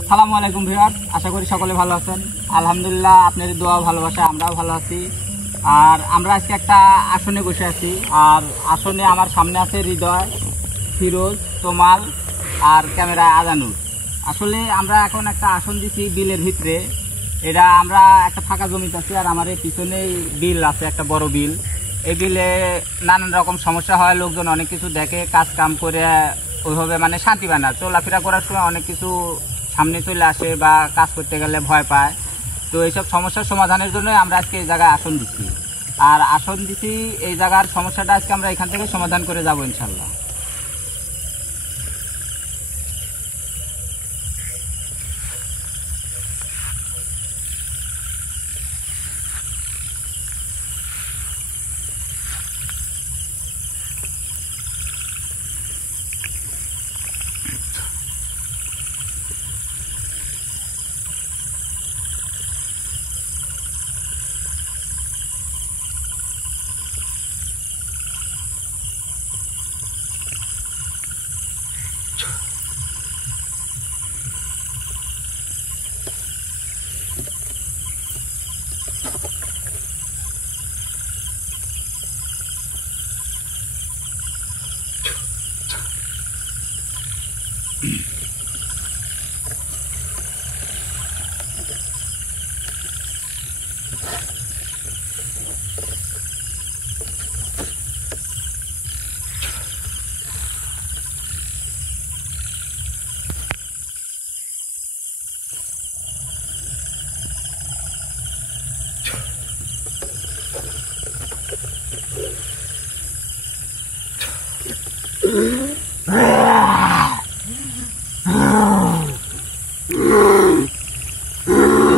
আসসালামু আলাইকুম ভিউয়ার্স, আশা করি সকলে ভালো আছেন। আলহামদুলিল্লাহ, আপনাদের দোয়া ভালোবাসা আমরাও ভালো আছি। আর আমরা আজকে একটা আসনে বসে আছি, আর আসনে আমার সামনে আছে হৃদয়, ফিরোজ, তোমাল আর ক্যামেরায় আজানুর। আসলে আমরা এখন একটা আসন দিছি বিলের ভিতরে। এটা আমরা একটা ফাঁকা জমিতে আছি, আর আমার এই পিছনেই বিল আছে, একটা বড় বিল। এই বিলে নানান রকম সমস্যা হয়, লোকজন অনেক কিছু দেখে, কাজ কাম করে ওইভাবে মানে শান্তি পায় না। চলাফেরা করার সময় অনেক কিছু সামনে চলে আসে বা কাজ করতে গেলে ভয় পায়। তো এইসব সমস্যার সমাধানের জন্যই আমরা আজকে এই জায়গায় আসন দিচ্ছি। আর আসন দিচ্ছি, এই জায়গার সমস্যাটা আজকে আমরা এখান থেকে সমাধান করে যাব ইনশাল্লাহ।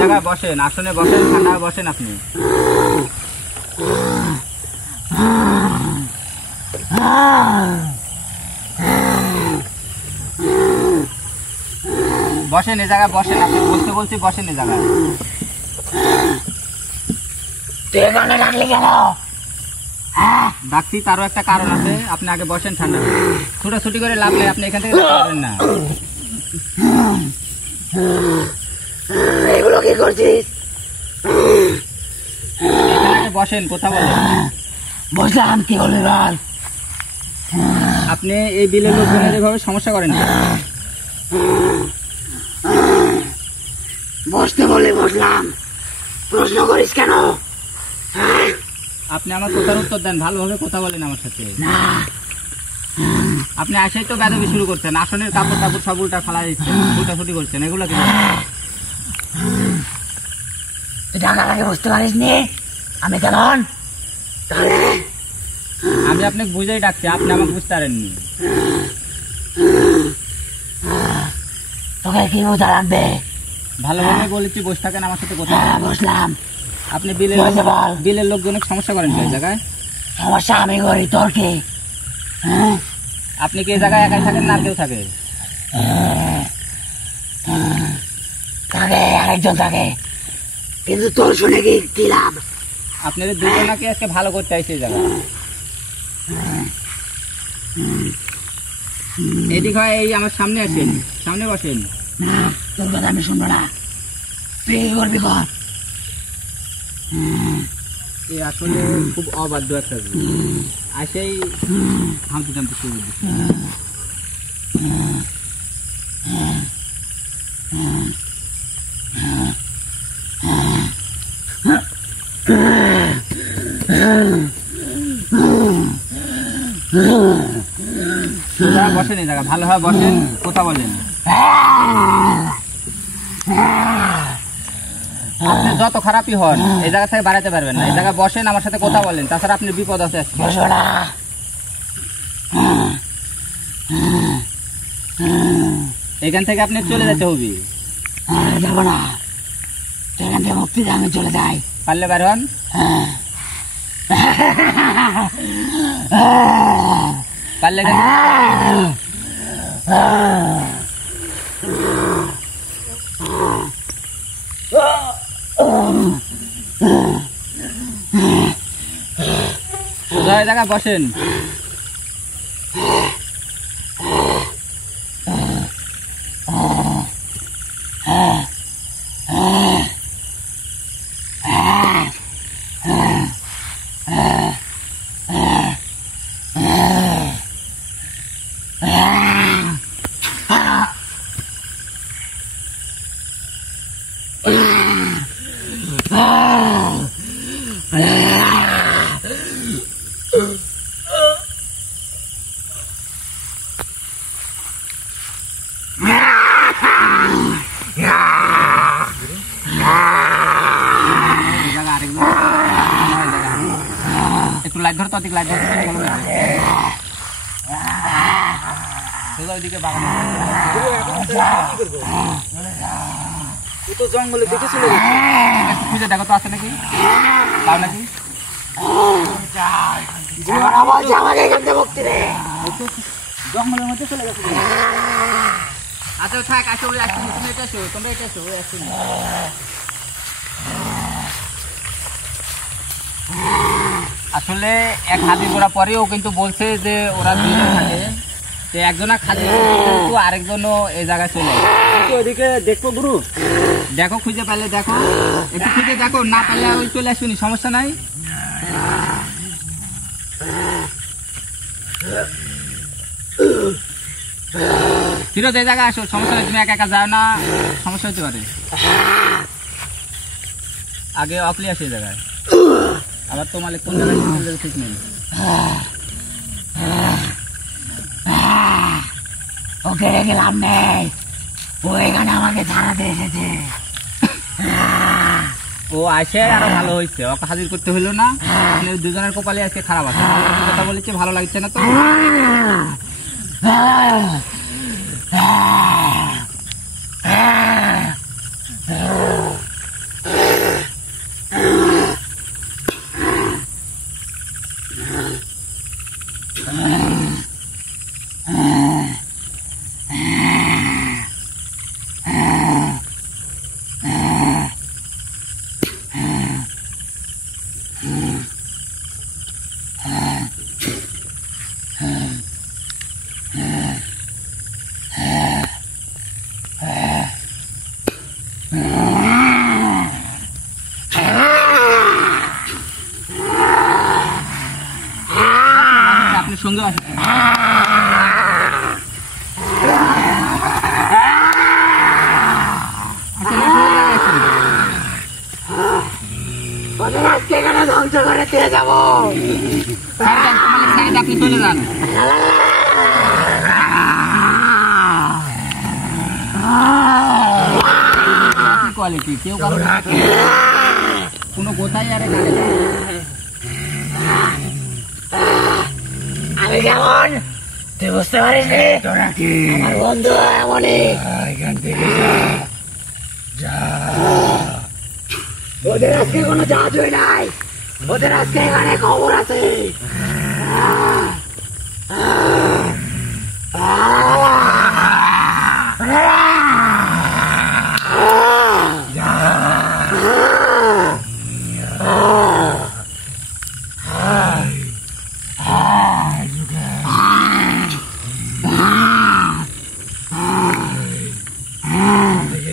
জায়গায় বসেন, আসনে বসেন, ঠান্ডা বসেন আপনি। বসেন, এ জায়গায় বসেন, আপনি বলতে বলতে বসেন এ জায়গায়। তুই এখানে ডাকলি কেন? ডাকছি তারও একটা কারণ আছে, আপনি আগে বসেন ঠান্ডা। ছুটাছুটি করে লাভ নেই, আপনি এখান থেকে যেতে পারবেন না। এগুলো কি করছিস? এখানে আগে বসেন, কথা বলেন। বসলাম, কি বলবি বল? আপনি এই বিলের লোকজনের এভাবে সমস্যা করেন না। বসতে বলে বসলাম, প্রশ্ন করিস কেন? আপনি আমার কথার উত্তর দেন, ভালোভাবে কথা বলেন আমার সাথে। না, আপনি আসাই তো বেদবি শুরু করছেন, আসনের কাপড় টাপড় সব উল্টা ফেলা দিচ্ছেন, ছুটাছুটি করছেন, এগুলো কি? তুই ডাকার আগে বুঝতে পারিস নি আমি কেমন? তাহলে আমি আপনাকে বুঝেই ডাকছি, আপনি আমাকে বুঝতে পারেননি। তোকে কি বোঝা লাগবে? ভালোভাবে বলেছি, বসে থাকেন আমার সাথে কথা। বসলাম। আপনি বল। বিলের লোকজনের সমস্যা করেন কি এই জায়গায়? সমস্যা আমি করি, তোর কি? আপনি কি এই জায়গায় একাই থাকেন না আর কেউ থাকে? থাকে, আরেকজন থাকে, কিন্তু তোর শুনে কি লাভ? আপনাদের দুজনাকে আজকে ভালো করতে আইছে এই জায়গায়। এদিক হয়, এই আমার সামনে আসেন, সামনে বসেন। না, তোর কথা আমি শুনবো না, তুই কি করবি কর। এই আসলে খুব অবাধ্য একটা জিনিস, আসেই হামতে টামতে শুরু দিচ্ছে। বসেন এই জায়গা, ভালোভাবে বসেন, কথা বলেন। আপনি যত খারাপই হন এই জায়গা থেকে বাড়াতে পারবেন না। এই জায়গায় বসেন, আমার সাথে কথা বলেন, তাছাড়া আপনি বিপদ আছে। এখান থেকে আপনি চলে যেতে হবে। যাবো না, এখান থেকে মুক্তি দিয়ে আমি চলে যাই। পারলে বের হন। পারলে জায়গা বসেন। লাইট ধরো তো, অধিক লাইট ধরো, চলে গেল না। সোজা ওইদিকে বাগান তো জঙ্গলে দেখে চলে গেছে। একটু খুঁজে দেখো তো আছে নাকি, তাও নাকি জঙ্গলের মধ্যে চলে গেছে। আচ্ছা থাক, আসো ওই আসছি, তুমি এটা আসো, তোমরা এটা আসো, ওই আসছি। আসলে এক হাতি ঘোরা পরেও কিন্তু বলছে যে ওরা দুজন থাকে, যে একজনা খালি কিন্তু আরেকজনও এই জায়গায় চলে। ওইদিকে দেখবো গুরু, দেখো খুঁজে পাইলে দেখো, একটু খুঁজে দেখো, না পাইলে ওই চলে আসুনি, সমস্যা নাই। ফিরত এই জায়গায় আসো, সমস্যা নেই, তুমি একা একা যাও না, সমস্যা হতে পারে। আগে অকলি আসে এই জায়গায়, আবার তো মালিক কোন জায়গায় ঠিক নেই। ওকে রেখে লাভ নেই, ও এখানে আমাকে ছাড়াতে এসেছে। ও আসে আরো ভালো হয়েছে, ওকে হাজির করতে হইলো না। দুজনের কপালে আজকে খারাপ আছে, কথা বলেছে ভালো লাগছে না তো। আপনি সঙ্গে আসেন, এখানে ধ্বংস করে দিয়ে যাবো। আপনি চলে যান। কোয়ালিটি কেউ কোনো কোথায় আরে আমি কেমন তুই বুঝতে পারিস নি? আমার বন্ধু এমনই, এখান থেকে যা। ওদের আজকে কোনো জাহাজই নাই, ওদের আজকে এখানে খবর আছে।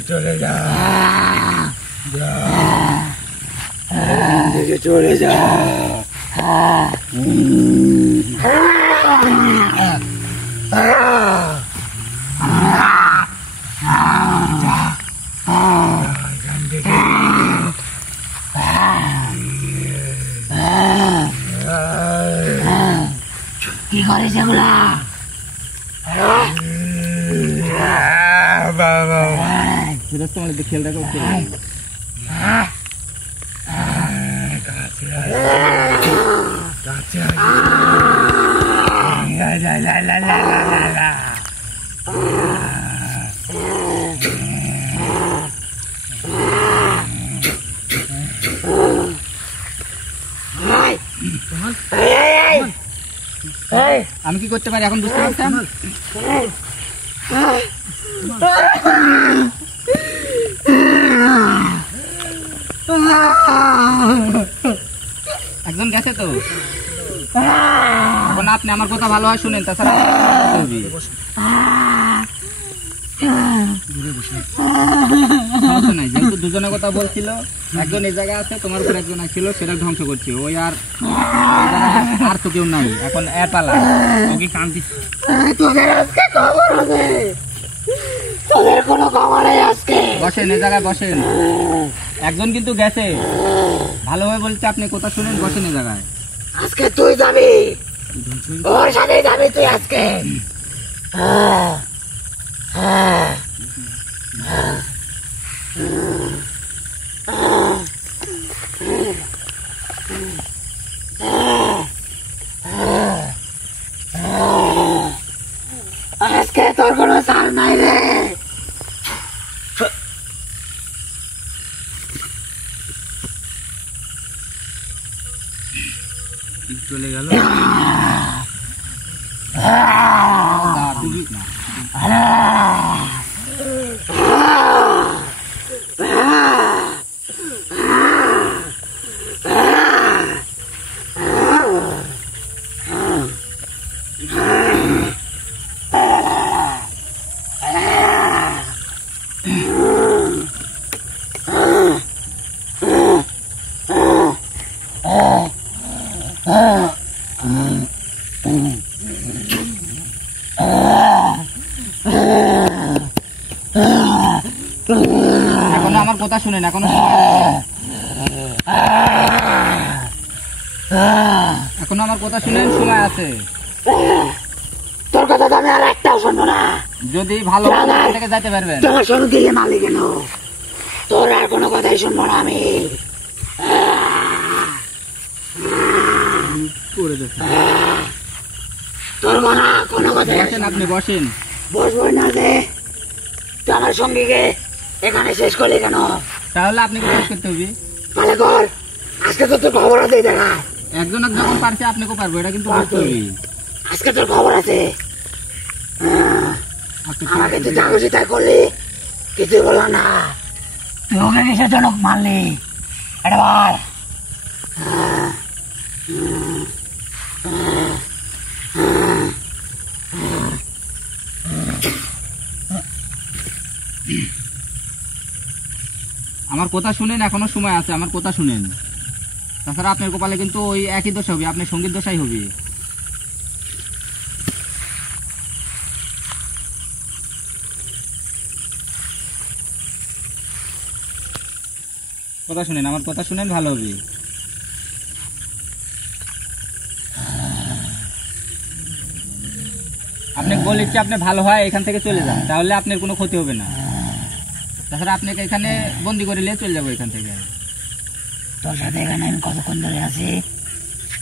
চলে যা, চলে যা। কি করিস এগুলা? খেয়াল রাখো। আমি কি করতে পারি এখন বুঝতে পারছেন? একজন গেছে তো, এখন আপনি আমার কথা ভালো হয় শুনেন, তাছাড়া সমস্যা নাই। যেহেতু দুজনের কথা বলছিল, একজন এই জায়গায় আছে, তোমার উপর একজন ছিল, সেটা ধ্বংস করছে। ওই আর তো কেউ নাই এখন, পালা ওকে কান্দি। বসেন এই জায়গায় বসেন, একজন কিন্তু গেছে, ভালোভাবে বলছে, আপনি কথা শুনেন, বসেন এই জায়গায়। আজকে তুই যাবি, ওর সাথে যাবি তুই আজকে। তোর কোনো চাল নাই রে। চলে গেল। এখনো আমার কথা শুনেন, এখনো আমার কথা শুনেন, সময় আছে। তোর কথা তো আমি আর একটাও শুনবো না। যদি ভালো থেকে যাইতে পারবেন। তোমার শুরু দিলে মালিক কেন, তোর আর কোনো কথাই শুনবো না আমি। তোর মনে কোনো কথা বসেন, আপনি বসেন। বসবই না যে তুই আমার সঙ্গীকে এখানে শেষ করলি কেন? তাহলে আপনি কি কাজ করতে হবে? তাহলে কর, আজকে তো তোর খবর আছে। দেখা একজন যখন পারছে আপনাকেও পারবো, এটা কিন্তু বুঝতে হবে। আজকে তোর খবর আছে। আমাকে তুই যা খুশি তাই করলি, কিছু বললাম না। তুই ওকে কিসের জন্য মারলি এটা বল। আমার কথা শুনেন, এখনো সময় আছে, আমার কথা শুনেন। তাছাড়া আপনার কপালে কিন্তু ওই একই দোষ হবে, আপনার সঙ্গীত দোষাই হবে। কথা শুনেন, আমার কথা শুনেন, ভালো হবে। আপনি বলেছি আপনি ভালো হয় এখান থেকে চলে যান, তাহলে আপনার কোনো ক্ষতি হবে না। তাছাড়া আপনাকে এখানে বন্দি করে নিয়ে চলে যাবো এখান থেকে। তোর সাথে এখানে আমি কতক্ষণ ধরে আছি,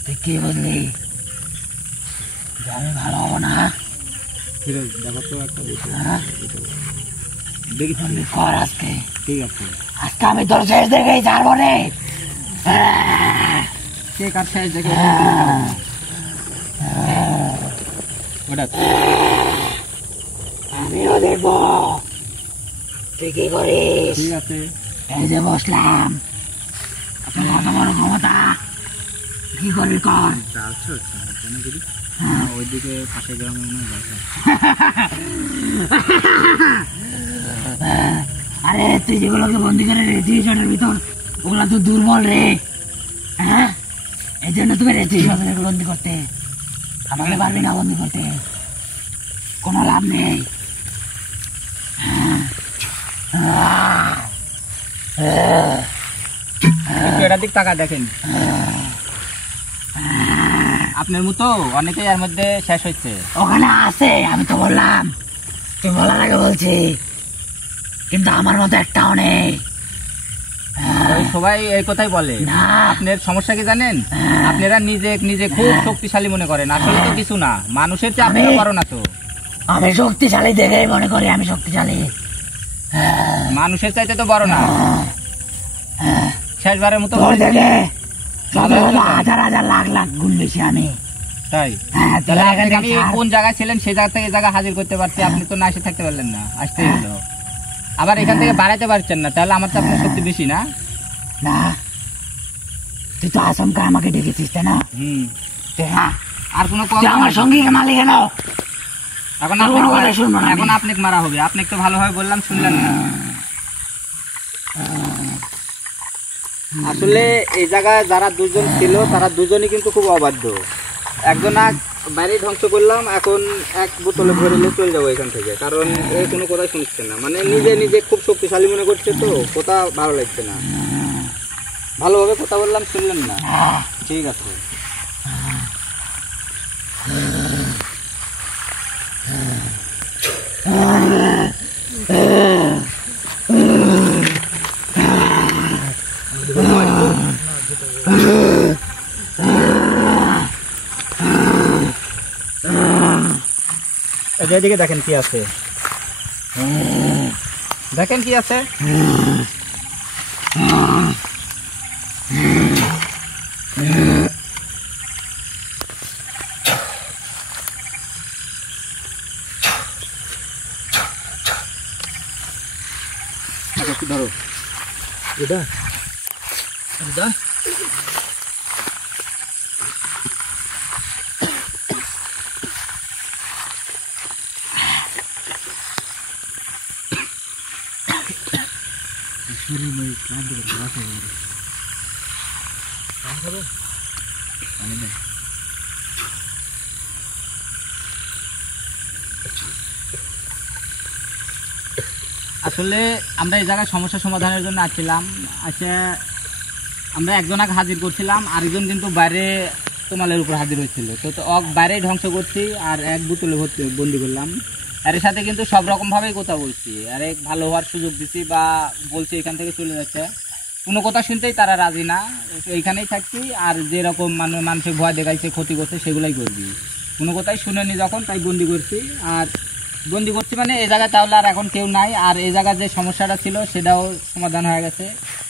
তুই কি বুঝলি যে আমি ভালো হবো না? দেখো তো একটা দেখি তুমি কর আজকে। ঠিক আছে, আজকে আমি তোর শেষ দেখেই ছাড়বো রে। কে কার শেষ দেখে ওটা আমিও দেখবো তুই কি করিস। ঠিক আছে, এই যে বসলাম, আপনার কত বড় ক্ষমতা, কি করবি কর। ওইদিকে পাশে গ্রামে মনে হয় বাসা। আরে তুই যেগুলোকে বন্দি করে রেখেছিস ওটার ভিতর, ওগুলা তো দুর্বল রে। হ্যাঁ, এই জন্য তুমি রেখেছিস ওদেরকে বন্দি করতে। আমাকে পারবি না বন্দি করতে, কোনো লাভ নেই। এটার দিক টাকা দেখেন, আপনার মতো অনেকেই এর মধ্যে শেষ হচ্ছে। ওখানে আছে, আমি তো বললাম, তুই বলার আগে বলছি, কিন্তু আমার মতো একটাও নেই। সবাই এই কথাই বলে। না, আপনার সমস্যা কি জানেন? আপনারা নিজে খুব শক্তিশালী মনে করেন, আসলে তো কিছু না। মানুষের চেয়ে আপনারা বড় না তো। আমি শক্তিশালী দেখেই মনে করি আমি শক্তিশালী, মানুষের চাইতে তো বড় না। শেষবারের মতো দেখে হাজার হাজার লাখ লাখ গুণ বেশি আমি। তাই তাহলে আপনি কোন জায়গায় ছিলেন সেই জায়গা থেকে জায়গা হাজির করতে পারছি, আপনি তো না এসে থাকতে পারলেন না, আসতে হলো। আবার এখান থেকে বাড়াইতে পারছেন না, তাহলে আমার তো আপনার শক্তি বেশি না। না, তুই তো আসমকা আমাকে ডেকেছিস তাই না? আর কোনো আমার সঙ্গী মালিক কেন? এখন আপনাকে মারা হবে, আপনাকে তো ভালোভাবে বললাম, শুনলেন না। আসলে এই জায়গায় যারা দুজন ছিল তারা দুজনই কিন্তু খুব অবাধ্য। একজন বাইরে ধ্বংস করলাম, এখন এক বোতলে ভরে নিয়ে চলে যাবো এখান থেকে, কারণ এ কোনো কথা শুনছে না। মানে নিজে খুব শক্তিশালী মনে করছে, তো কথা ভালো লাগছে না। ভালোভাবে কথা বললাম, শুনলেন না। ঠিক আছে, এদিকে দেখেন কি আছে, দেখেন কি আছে। ধরো এটা এটা আসলে আমরা এই জায়গায় সমস্যা সমাধানের জন্য আসছিলাম। আচ্ছা, আমরা একজনকে হাজির করছিলাম, আরেকজন কিন্তু বাইরে তোমালের উপর হাজির হয়েছিল। তো বাইরেই ধ্বংস করছি আর এক বোতলে বন্দি করলাম। আর এর সাথে কিন্তু সব রকমভাবেই কথা বলছি, আর এক ভালো হওয়ার সুযোগ দিচ্ছি বা বলছি এখান থেকে চলে যাচ্ছে। কোনো কথা শুনতেই তারা রাজি না, এইখানেই থাকছি। আর যেরকম মানুষের ভয় দেখাইছে, ক্ষতি করছে, সেগুলাই করবি। কোনো কথাই শুনেনি যখন, তাই বন্দি করছি। আর বন্দি করছি মানে এই জায়গায় তাহলে আর এখন কেউ নাই। আর এই জায়গার যে সমস্যাটা ছিল সেটাও সমাধান হয়ে গেছে।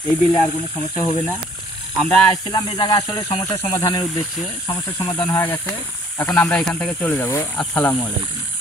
এই বিলে আর কোনো সমস্যা হবে না। আমরা আসছিলাম এই জায়গায় আসলে সমস্যার সমাধানের উদ্দেশ্যে, সমস্যার সমাধান হয়ে গেছে। এখন আমরা এখান থেকে চলে যাব। আসসালামু আলাইকুম।